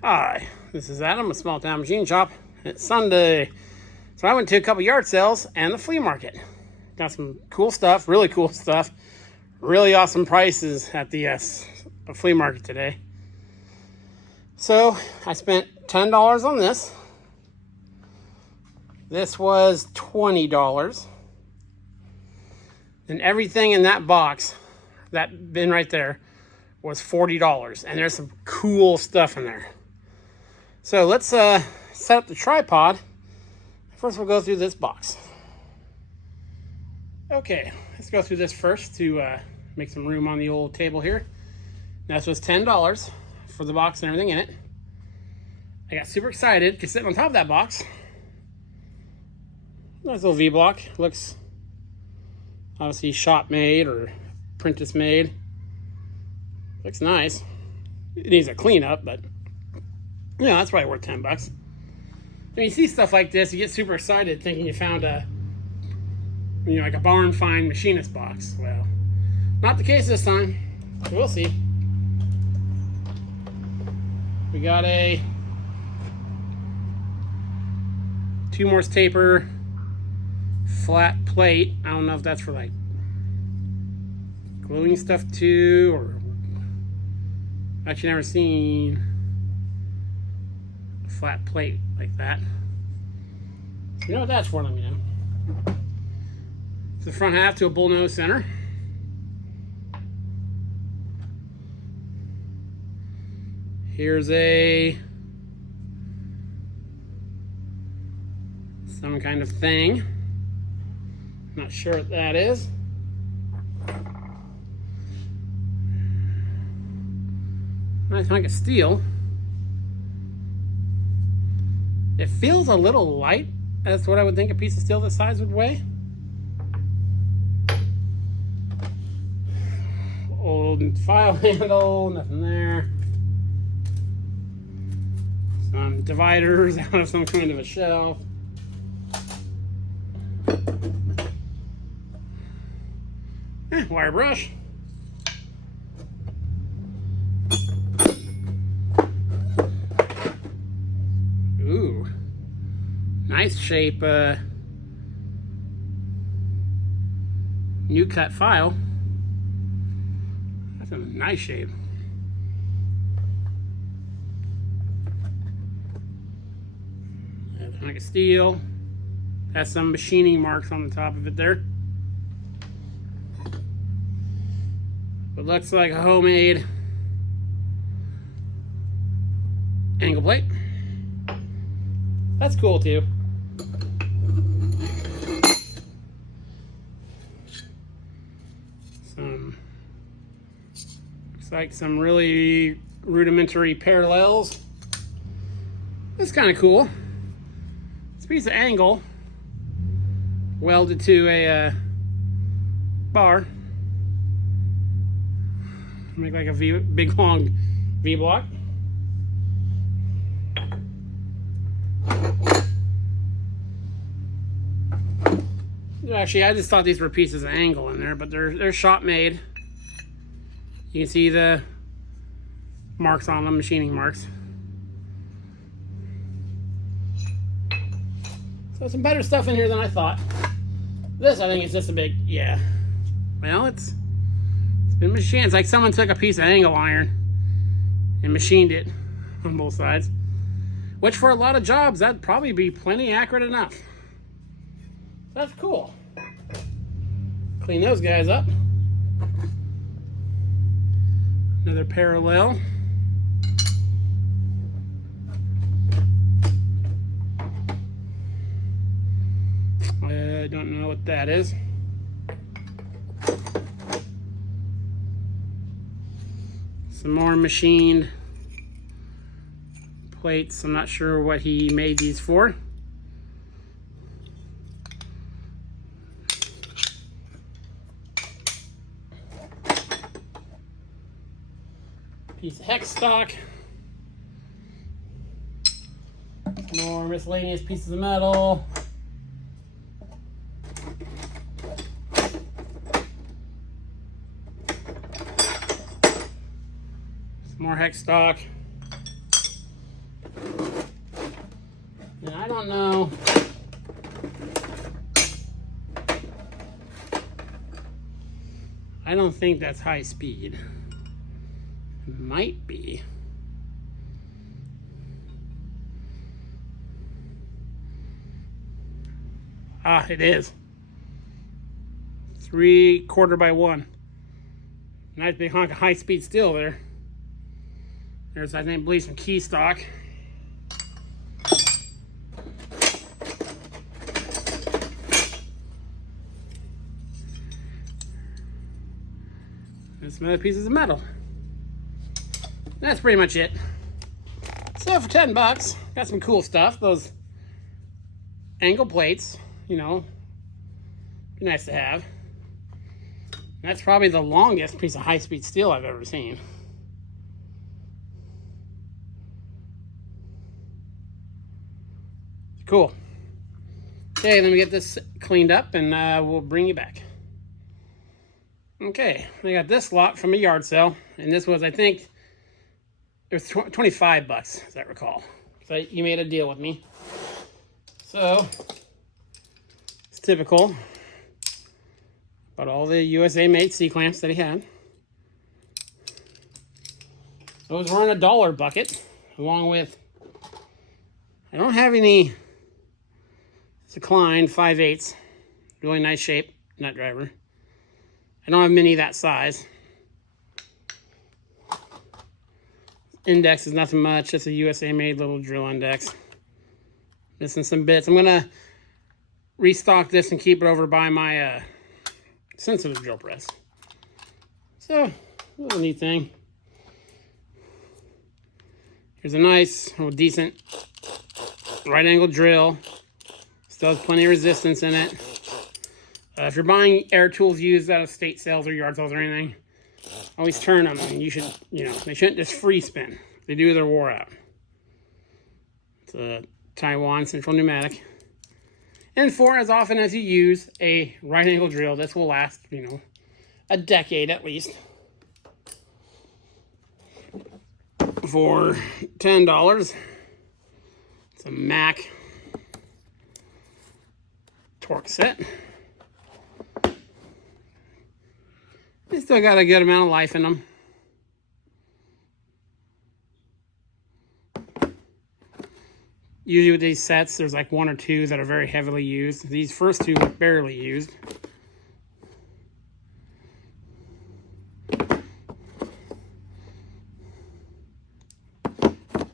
Hi, this is Adam, a small town machine shop. It's Sunday, so I went to a couple yard sales and the flea market. Got some cool stuff, really cool stuff, really awesome prices at the flea market today. So I spent $10 on this. This was $20. And everything in that box, that bin right there, was $40. And there's some cool stuff in there. So let's set up the tripod. First, we'll go through this box. Okay, let's go through this first to make some room on the old table here. This was $10 for the box and everything in it. I got super excited because sitting on top of that box, nice little V-block. Looks obviously shop made or apprentice made. Looks nice. It needs a cleanup, but yeah, that's probably worth $10. When you see stuff like this, you get super excited thinking you found like a barn find machinist box. Well, not the case this time. We'll see. We got a 2 Morse taper flat plate. I don't know if that's for like gluing stuff to, or actually never seen a flat plate like that. You know what that's for, let me know. It's the front half to a bullnose center. Here's some kind of thing. Not sure what that is. Nice hunk of steel. It feels a little light. That's what I would think a piece of steel this size would weigh. Old file handle, nothing there. Some dividers out of some kind of a shelf. Wire brush. Ooh, nice shape. New cut file. That's a nice shape. Hunk of steel. Has some machining marks on the top of it there. It looks like a homemade angle plate. That's cool too. Looks like some really rudimentary parallels. That's kind of cool. It's a piece of angle welded to a bar. Make like a big long V block. Actually, I just thought these were pieces of angle in there, but they're shop made. You can see the marks on them, machining marks. So some better stuff in here than I thought. This, I think, is just a big, yeah. Well, it's been machined. It's like someone took a piece of angle iron and machined it on both sides. Which for a lot of jobs, that'd probably be plenty accurate enough. That's cool. Clean those guys up. Another parallel. I don't know what that is. Some more machined plates. I'm not sure what he made these for. Piece of hex stock. More miscellaneous pieces of metal. Some more hex stock. And I don't know. I don't think that's high speed. It might be. Ah, it is. 3/4 by 1. Nice big hunk of high speed steel there. There's, I think, believe some key stock. And some other pieces of metal. That's pretty much it. So for $10, got some cool stuff. Those angle plates, you know, be nice to have. That's probably the longest piece of high-speed steel I've ever seen. Cool. Okay, let me get this cleaned up and we'll bring you back. Okay, I got this lot from a yard sale, and this was, I think, it was $25, as I recall. So you made a deal with me. So, it's typical. But all the USA-made C-clamps that he had. Those were in a $1 bucket, along with, I don't have any Klein 5/8, really nice shape nut driver. I don't have many that size. Index is nothing much, just a USA-made little drill index. Missing some bits. I'm gonna restock this and keep it over by my sensitive drill press. So, a little neat thing. Here's a nice, decent right angle drill. Still has plenty of resistance in it. If you're buying air tools used out of state sales or yard sales or anything, always turn them. I mean, you should, they shouldn't just free spin. If they do, they're wore out. It's a Taiwan Central Pneumatic. And for as often as you use a right angle drill, this will last, a decade at least. For $10, it's a Mac torque set. They still got a good amount of life in them. Usually with these sets, there's like 1 or 2 that are very heavily used. These first 2 are barely used.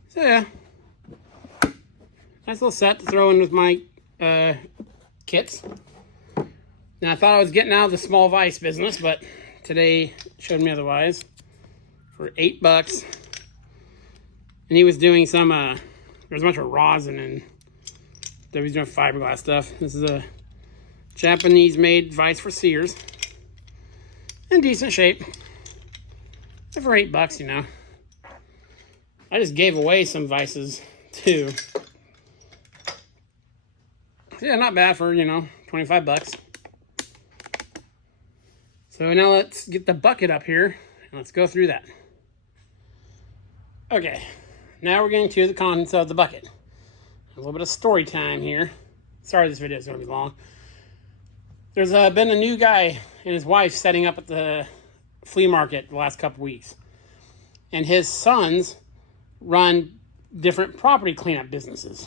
So yeah, nice little set to throw in with my kits. Now I thought I was getting out of the small vise business, but today showed me otherwise. For $8, and he was doing some. There's a bunch of rosin and he was doing fiberglass stuff. This is a Japanese-made vise for Sears, in decent shape. And for $8, I just gave away some vices too. So yeah, not bad for, $25. So now let's get the bucket up here and let's go through that. Okay, now we're getting to the contents of the bucket. A little bit of story time here. Sorry this video is going to be long. There's been a new guy and his wife setting up at the flea market the last couple weeks. And his sons run different property cleanup businesses.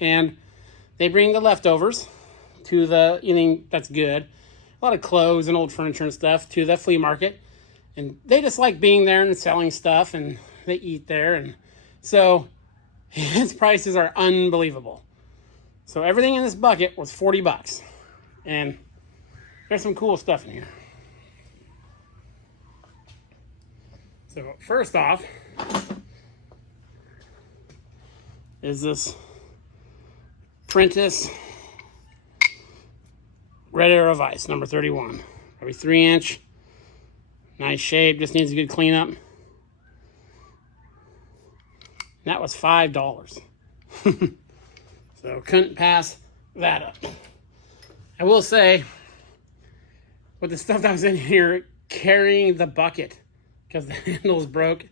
And they bring the leftovers to the, anything that's good, a lot of clothes and old furniture and stuff, to the flea market. And they just like being there and selling stuff, and they eat there. And so his prices are unbelievable. So everything in this bucket was $40. And there's some cool stuff in here. So first off is this Prentice Red Arrow Vise, number 31. Probably 3-inch. Nice shape, just needs a good cleanup. That was $5. So couldn't pass that up. I will say, with the stuff that was in here, carrying the bucket, because the handles broke,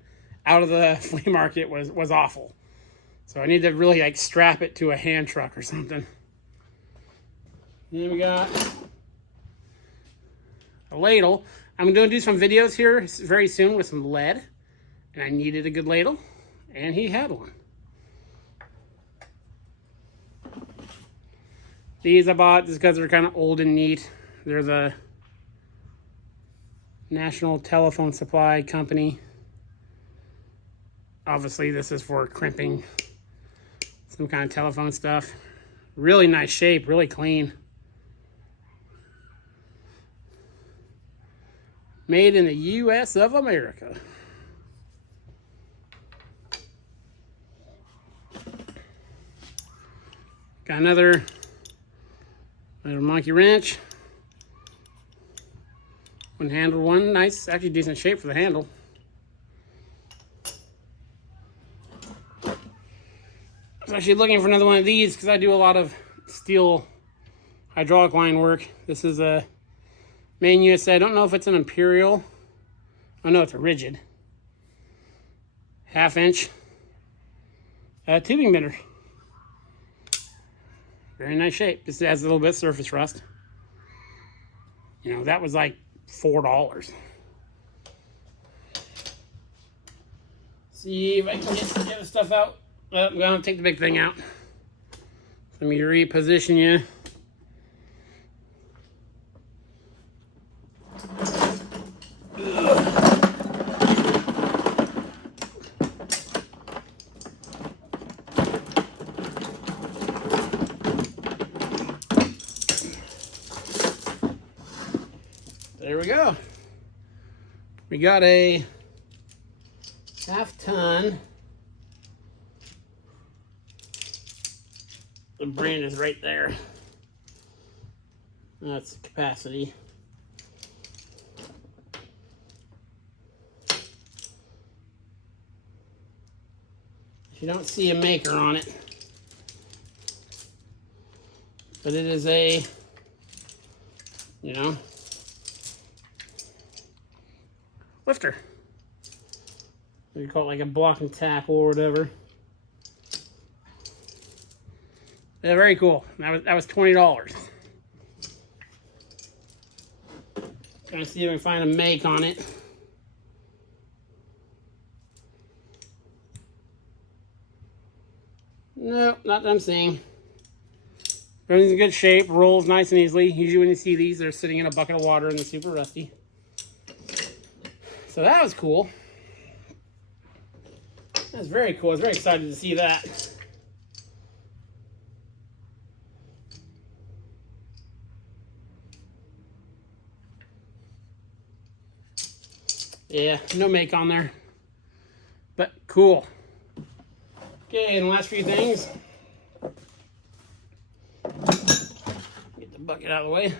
out of the flea market was awful. So I need to really like strap it to a hand truck or something. Then we got a ladle. I'm going to do some videos here very soon with some lead. And I needed a good ladle. And he had one. These I bought just because they're kind of old and neat. They're the National Telephone Supply Company. Obviously, this is for crimping some kind of telephone stuff. Really nice shape, really clean. Made in the U.S. of America. Got another monkey wrench. One handled one, nice, actually decent shape for the handle. I was actually looking for another one of these because I do a lot of steel hydraulic line work. This is a Made in USA. I don't know if it's an Imperial. I know it's a rigid. 1/2 inch tubing bender. Very nice shape. This has a little bit of surface rust. You know, that was like $4. See if I can get the other stuff out. Well, I'm going to take the big thing out. Let me reposition you. There we go. We got a 1/2 ton. The brand is right there. That's the capacity. You don't see a maker on it, but it is a, you know, lifter. You call it like a block and tackle or whatever. Yeah, very cool. That was $20. Trying to see if I can find a make on it. No, not that I'm seeing. Everything's in good shape, rolls nice and easily. Usually when you see these, they're sitting in a bucket of water and they're super rusty. So that was cool. That's very cool. I was very excited to see that. Yeah, no make on there, but cool. Okay, and the last few things. Get the bucket out of the way.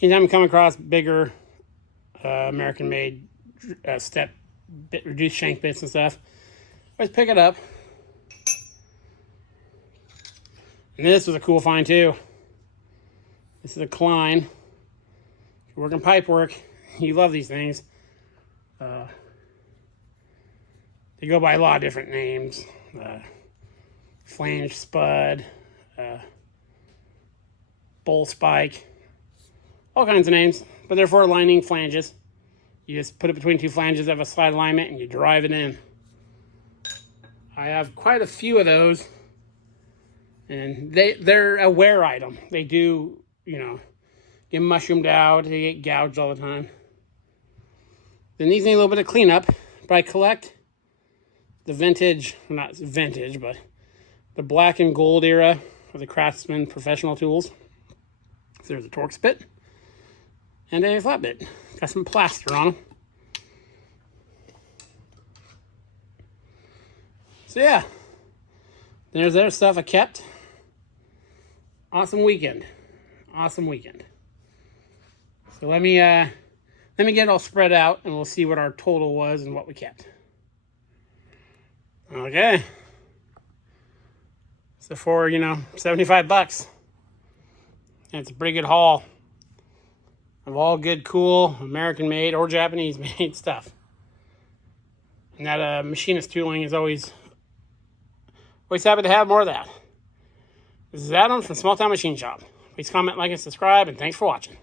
Anytime I come across bigger American-made step bit, reduced shank bits and stuff, I always pick it up. And this was a cool find too. This is a Klein. If you're working pipe work, you love these things. They go by a lot of different names. Flange spud, bull spike, all kinds of names, but they're for aligning flanges. You just put it between two flanges of a slide alignment and you drive it in. I have quite a few of those, and they're a wear item. They do, you know, get mushroomed out, they get gouged all the time. Then these need a little bit of cleanup, but I collect the vintage, not vintage, but the black and gold era of the Craftsman professional tools. So there's a Torx bit and a flat bit. Got some plaster on them. So yeah, there's their stuff I kept. Awesome weekend. Awesome weekend. So let me get it all spread out and we'll see what our total was and what we kept. Okay. So for, you know, $75, and it's a pretty good haul of all good, cool, American-made or Japanese-made stuff. And that machinist tooling is always happy to have more of that. This is Adam from Small Town Machine Shop. Please comment, like, and subscribe, and thanks for watching.